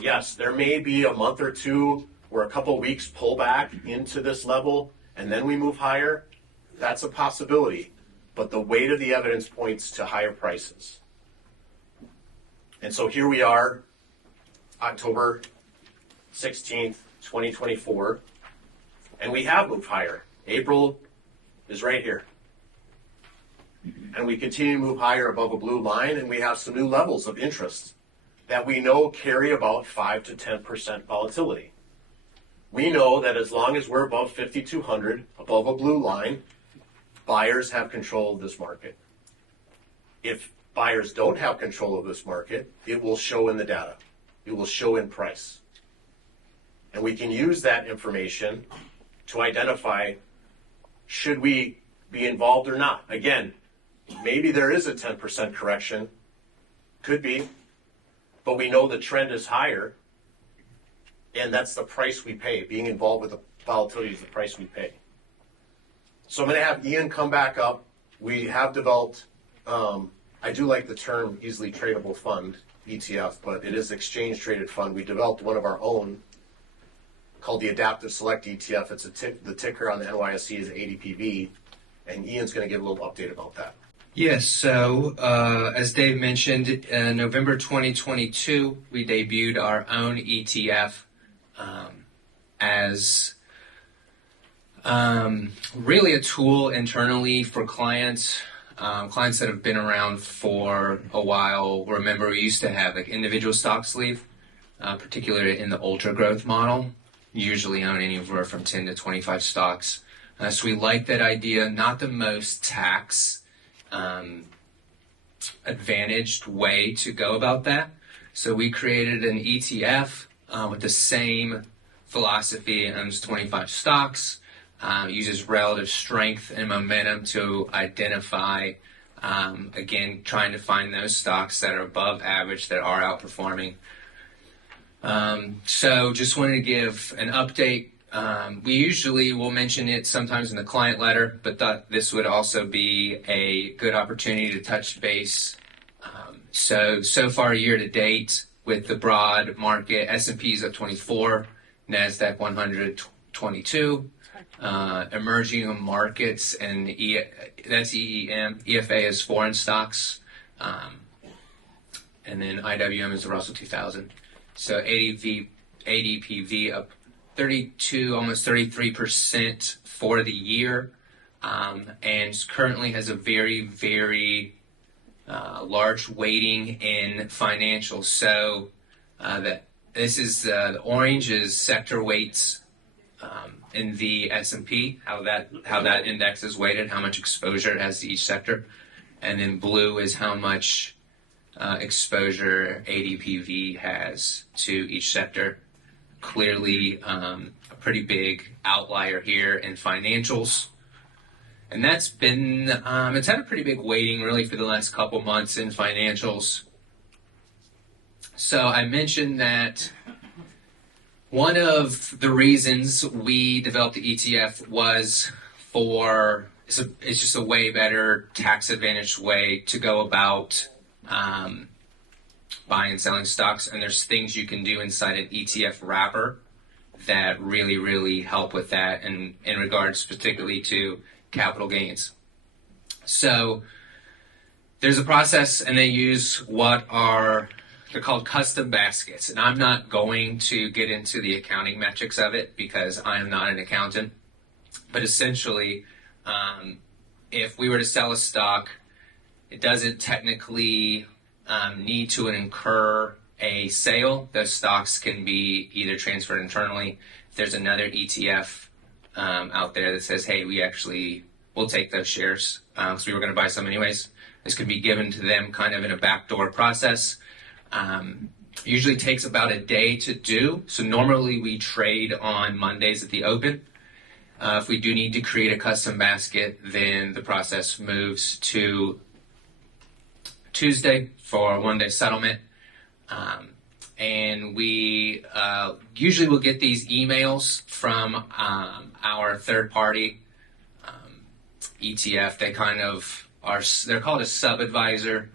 yes, there may be a month or two or a couple weeks pull back into this level, and then we move higher. That's a possibility, but the weight of the evidence points to higher prices. And so here we are, October 16th, 2024, and we have moved higher. April is right here. And we continue to move higher above a blue line, and we have some new levels of interest that we know carry about 5 to 10% volatility. We know that as long as we're above 5,200, above a blue line, buyers have control of this market. If buyers don't have control of this market, it will show in the data. It will show in price. And we can use that information to identify, should we be involved or not? Again, maybe there is a 10% correction, could be, but we know the trend is higher, and that's the price we pay. Being involved with the volatility is the price we pay. So I'm going to have Ian come back up. We have developed, I do like the term easily tradable fund, ETF, but it is exchange traded fund. We developed one of our own called the Adaptiv Select ETF. It's the ticker on the NYSE is ADPV, and Ian's going to give a little update about that. Yes, so as Dave mentioned, in November 2022, we debuted our own ETF as really a tool internally for clients. Clients that have been around for a while remember we used to have like individual stock sleeve, particularly in the ultra growth model. Usually own anywhere from 10 to 25 stocks. So we like that idea, not the most tax advantaged way to go about that. So we created an ETF with the same philosophy. It owns 25 stocks, uses relative strength and momentum to identify, again, trying to find those stocks that are above average, that are outperforming. So just wanted to give an update. We usually will mention it sometimes in the client letter, but thought this would also be a good opportunity to touch base. So far year to date with the broad market, S&P is up 24, NASDAQ 100 22, emerging markets, and that's EEM. EFA is foreign stocks, and then IWM is the Russell 2000. So ADPV up 32, almost 33% for the year, and currently has a very, very large weighting in financials. So that this is the orange is sector weights in the S&P, how that index is weighted, how much exposure it has to each sector, and then blue is how much exposure ADPV has to each sector. Clearly a pretty big outlier here in financials, and that's been it's had a pretty big weighting really for the last couple months in financials. So I mentioned that One of the reasons we developed the ETF was it's just a way better tax advantaged way to go about buying and selling stocks. And there's things you can do inside an ETF wrapper that really, really help with that, and in regards particularly to capital gains. So there's a process, and they use they're called custom baskets. And I'm not going to get into the accounting metrics of it because I am not an accountant. But essentially, if we were to sell a stock, it doesn't technically need to incur a sale. Those stocks can be either transferred internally. If there's another ETF out there that says, hey, we'll take those shares because we were going to buy some anyways, this could be given to them kind of in a backdoor process. Usually takes about a day to do. So normally we trade on Mondays at the open. If we do need to create a custom basket, then the process moves to Tuesday for a one-day settlement. And we usually will get these emails from our third-party ETF. They're called a sub-advisor.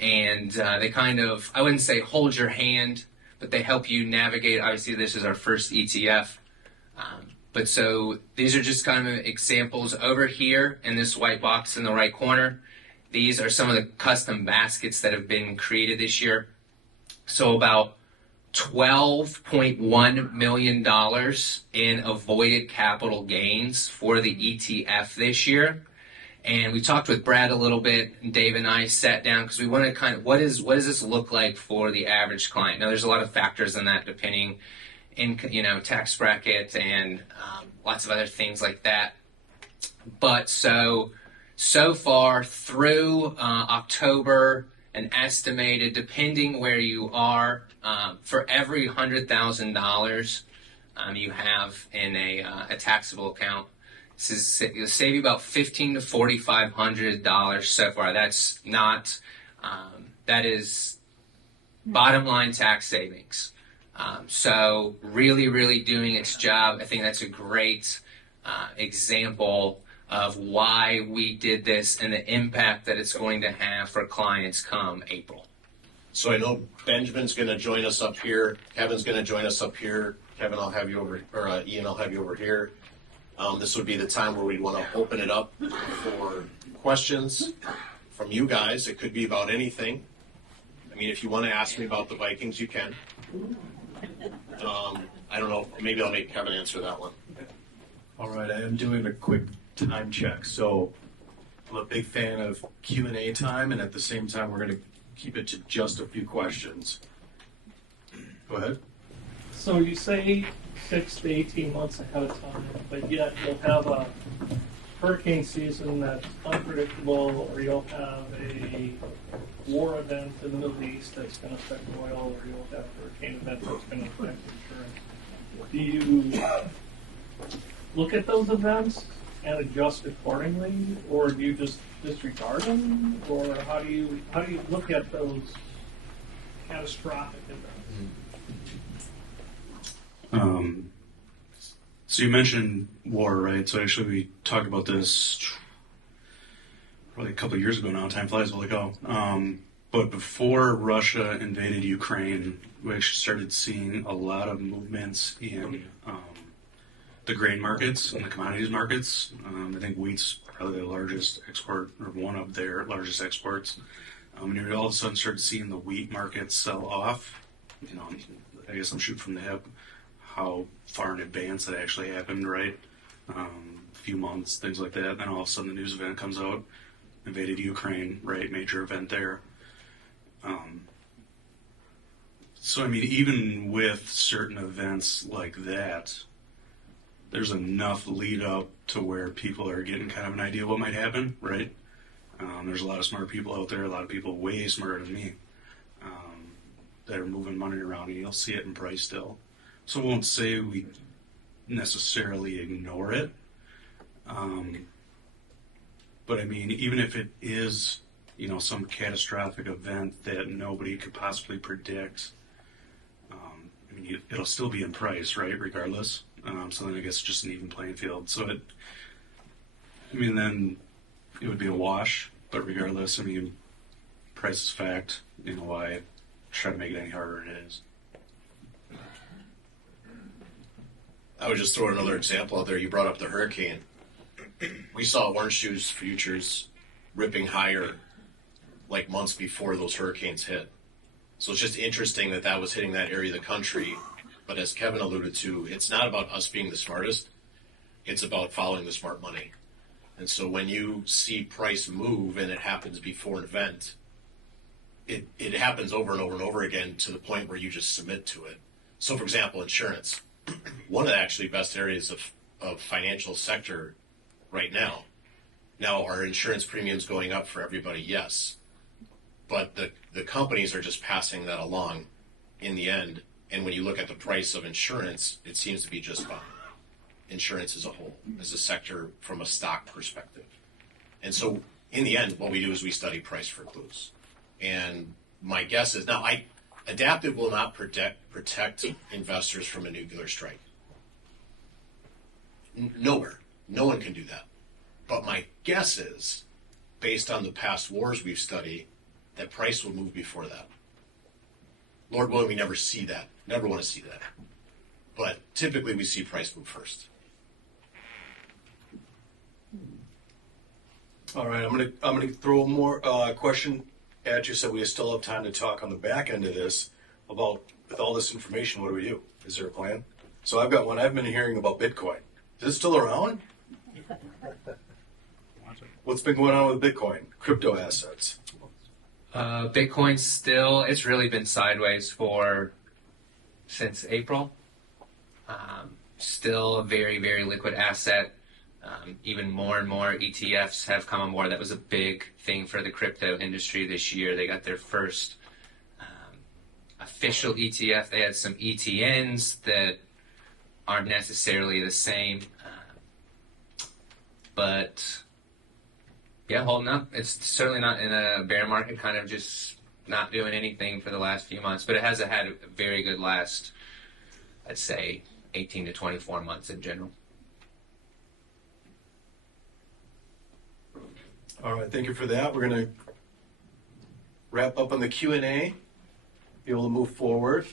And they I wouldn't say hold your hand, but they help you navigate. Obviously, this is our first ETF. But so these are just kind of examples over here in this white box in the right corner. These are some of the custom baskets that have been created this year. So about $12.1 million in avoided capital gains for the ETF this year. And we talked with Brad a little bit, and Dave and I sat down because we wanted to kind of, what does this look like for the average client? Now, there's a lot of factors in that, depending in, tax bracket and lots of other things like that. But so far through October, an estimated, depending where you are, for every $100,000 you have in a taxable account, it'll save you about $1,500 to $4,500 so far. That's not, that is bottom line tax savings. So really, really doing its job. I think that's a great example of why we did this and the impact that it's going to have for clients come April. So I know Benjamin's going to join us up here. Kevin's going to join us up here. Kevin, I'll have you over, or Ian, I'll have you over here. This would be the time where we'd want to open it up for questions from you guys. It could be about anything. I mean, if you want to ask me about the Vikings, you can. I don't know. Maybe I'll make Kevin answer that one. All right, I am doing a quick time check. So I'm a big fan of Q&A time, and at the same time, we're going to keep it to just a few questions. Go ahead. So you say 6 to 18 months ahead of time, but yet you'll have a hurricane season that's unpredictable, or you'll have a war event in the Middle East that's going to affect oil, or you'll have a hurricane event that's going to affect insurance. Do you look at those events and adjust accordingly, or do you just disregard them, or how do you look at those catastrophic events? So you mentioned war, right? So actually we talked about this probably a couple of years ago now. Time flies while they go. But before Russia invaded Ukraine, we actually started seeing a lot of movements in the grain markets and the commodities markets. I think wheat's probably the largest export, or one of their largest exports. And you all of a sudden started seeing the wheat market sell off. I guess I'm shooting from the hip how far in advance that actually happened, right? A few months, things like that. Then all of a sudden the news event comes out, invaded Ukraine, right? Major event there. So, I mean, even with certain events like that, there's enough lead up to where people are getting kind of an idea what might happen, right? There's a lot of smart people out there, a lot of people way smarter than me, that are moving money around, and you'll see it in price still. So I won't say we necessarily ignore it. But I mean, even if it is, some catastrophic event that nobody could possibly predict, I mean, it'll still be in price, right, regardless. So then I guess it's just an even playing field. So then it would be a wash. But regardless, I mean, price is fact. Why try to make it any harder than it is? I would just throw another example out there. You brought up the hurricane. We saw orange juice futures ripping higher like months before those hurricanes hit. So it's just interesting that was hitting that area of the country. But as Kevin alluded to, it's not about us being the smartest. It's about following the smart money. And so when you see price move and it happens before an event, it happens over and over and over again to the point where you just submit to it. So, for example, insurance. One of the actually best areas of financial sector right now. Now, are insurance premiums going up for everybody? Yes. But the companies are just passing that along in the end. And when you look at the price of insurance, it seems to be just fine. Insurance as a whole, as a sector from a stock perspective. And so in the end, what we do is we study price for clues. And my guess is now Adaptiv will not protect investors from a nuclear strike. Nowhere. No one can do that. But my guess is, based on the past wars we've studied, that price will move before that. Lord willing, we never see that. Never want to see that. But typically we see price move first. All right, I'm gonna throw more question at you, so we still have time to talk on the back end of this about, with all this information, what do we do? Is there a plan? So I've got one. I've been hearing about Bitcoin. Is it still around? What's been going on with Bitcoin? Crypto assets. Bitcoin still, it's really been sideways since April. Still a very, very liquid asset. Even more and more ETFs have come on board. That was a big thing for the crypto industry this year. They got their first official ETF. They had some ETNs that aren't necessarily the same. But yeah, holding up. It's certainly not in a bear market, kind of just not doing anything for the last few months. But it has had a very good last, I'd say, 18 to 24 months in general. All right, thank you for that. We're going to wrap up on the Q&A, be able to move forward.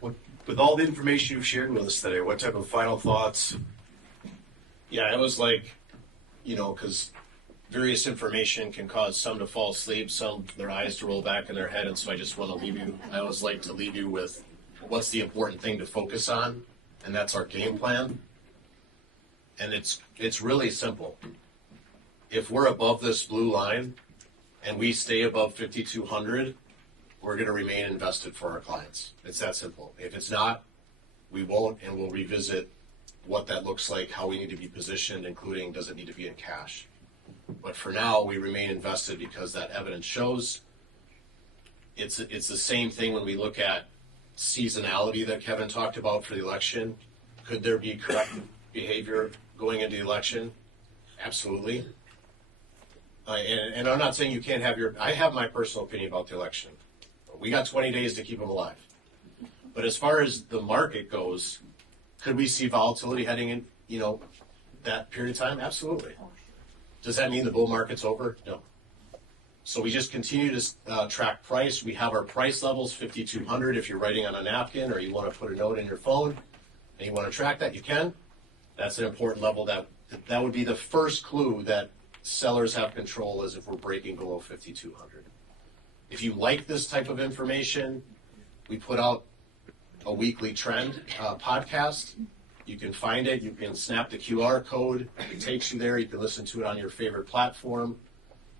With all the information you've shared with us today, what type of final thoughts? Yeah, it was like, because various information can cause some to fall asleep, some their eyes to roll back in their head, and so I just want to I always like to leave you with what's the important thing to focus on, and that's our game plan. And it's really simple. If we're above this blue line and we stay above 5,200, we're going to remain invested for our clients. It's that simple. If it's not, we won't, and we'll revisit what that looks like, how we need to be positioned, including does it need to be in cash. But for now, we remain invested because that evidence shows. It's the same thing when we look at seasonality that Kevin talked about for the election. Could there be corrective behavior going into the election? Absolutely. And I'm not saying you can't have I have my personal opinion about the election. We got 20 days to keep them alive. But as far as the market goes, could we see volatility heading in, that period of time? Absolutely. Does that mean the bull market's over? No. So we just continue to track price. We have our price levels, 5,200. If you're writing on a napkin or you want to put a note in your phone and you want to track that, you can. That's an important level. That would be the first clue that sellers have control, is if we're breaking below 5,200. If you like this type of information, we put out a weekly trend podcast. You can find it. You can snap the QR code. It takes you there. You can listen to it on your favorite platform.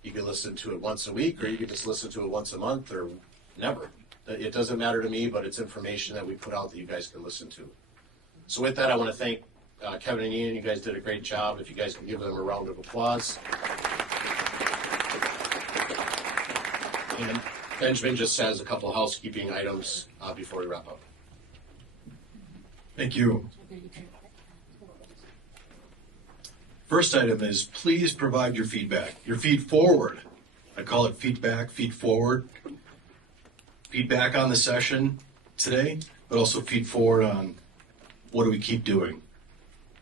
You can listen to it once a week, or you can just listen to it once a month, or never. It doesn't matter to me, but it's information that we put out that you guys can listen to. So with that, I want to thank Kevin and Ian. You guys did a great job. If you guys can give them a round of applause. And Benjamin just has a couple housekeeping items before we wrap up. Thank you. First item is, please provide your feedback. Your feed forward. I call it feedback, feed forward. feedback on the session today, but also feed forward on what do we keep doing?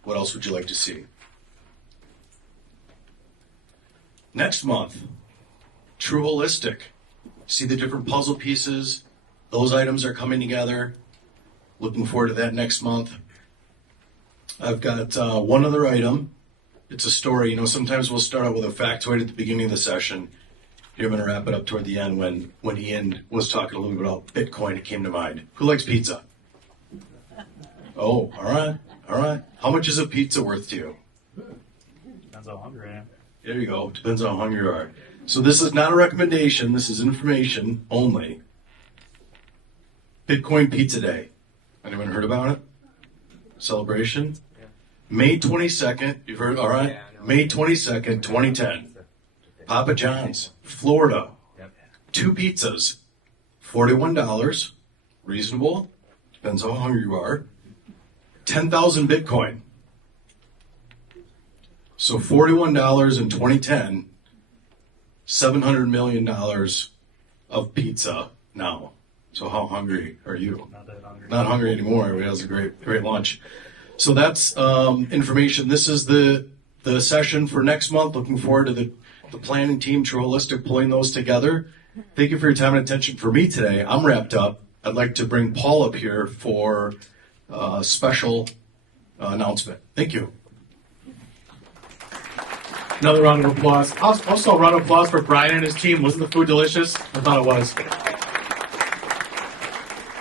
What else would you like to see? Next month, True Holistic. See the different puzzle pieces. Those items are coming together. Looking forward to that next month. I've got one other item. It's a story. You know, sometimes we'll start out with a factoid at the beginning of the session. Here, I'm going to wrap it up toward the end. When Ian was talking a little bit about Bitcoin, it came to mind. Who likes pizza? Oh, all right. All right. How much is a pizza worth to you? Depends how hungry I am. There you go. Depends on how hungry you are. So this is not a recommendation. This is information only. Bitcoin Pizza Day. Anyone heard about it? Celebration? Yeah. May 22nd. You've heard? All right. Yeah, I know. May 22nd, 2010. Papa John's, Florida. Yep. 2 pizzas. $41. Reasonable. Depends how hungry you are. 10,000 Bitcoin. So $41 in 2010, $700 million of pizza now. So how hungry are you? Not that hungry. Not hungry anymore. It was a great lunch. So that's information. This is the session for next month. Looking forward to the planning team, True Holistic, pulling those together. Thank you for your time and attention for me today. I'm wrapped up. I'd like to bring Paul up here for a special announcement. Thank you. Another round of applause. Also, a round of applause for Brian and his team. Wasn't the food delicious? I thought it was.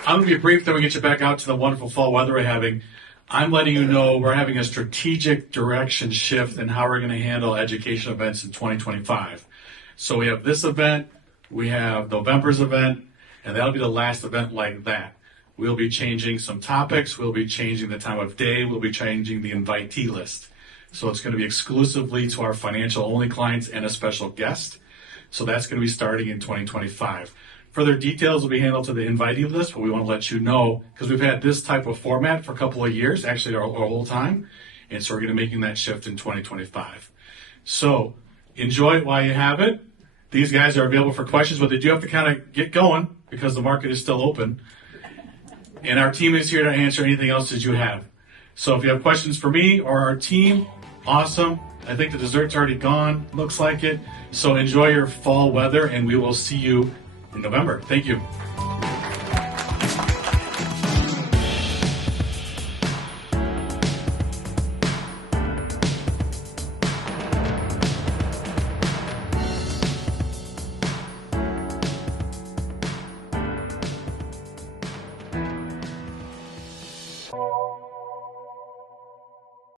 I'm going to be brief, then we get you back out to the wonderful fall weather we're having. I'm letting you know we're having a strategic direction shift in how we're going to handle education events in 2025. So we have this event, we have November's event, and that'll be the last event like that. We'll be changing some topics, we'll be changing the time of day, we'll be changing the invitee list. So it's going to be exclusively to our financial only clients and a special guest. So that's going to be starting in 2025. Further details will be handled to the invitee list, but we want to let you know because we've had this type of format for a couple of years, actually our whole time. And so we're going to be making that shift in 2025. So enjoy it while you have it. These guys are available for questions, but they do have to kind of get going because the market is still open. And our team is here to answer anything else that you have. So if you have questions for me or our team, awesome. I think the dessert's already gone, looks like it. So enjoy your fall weather, and we will see you in November. Thank you.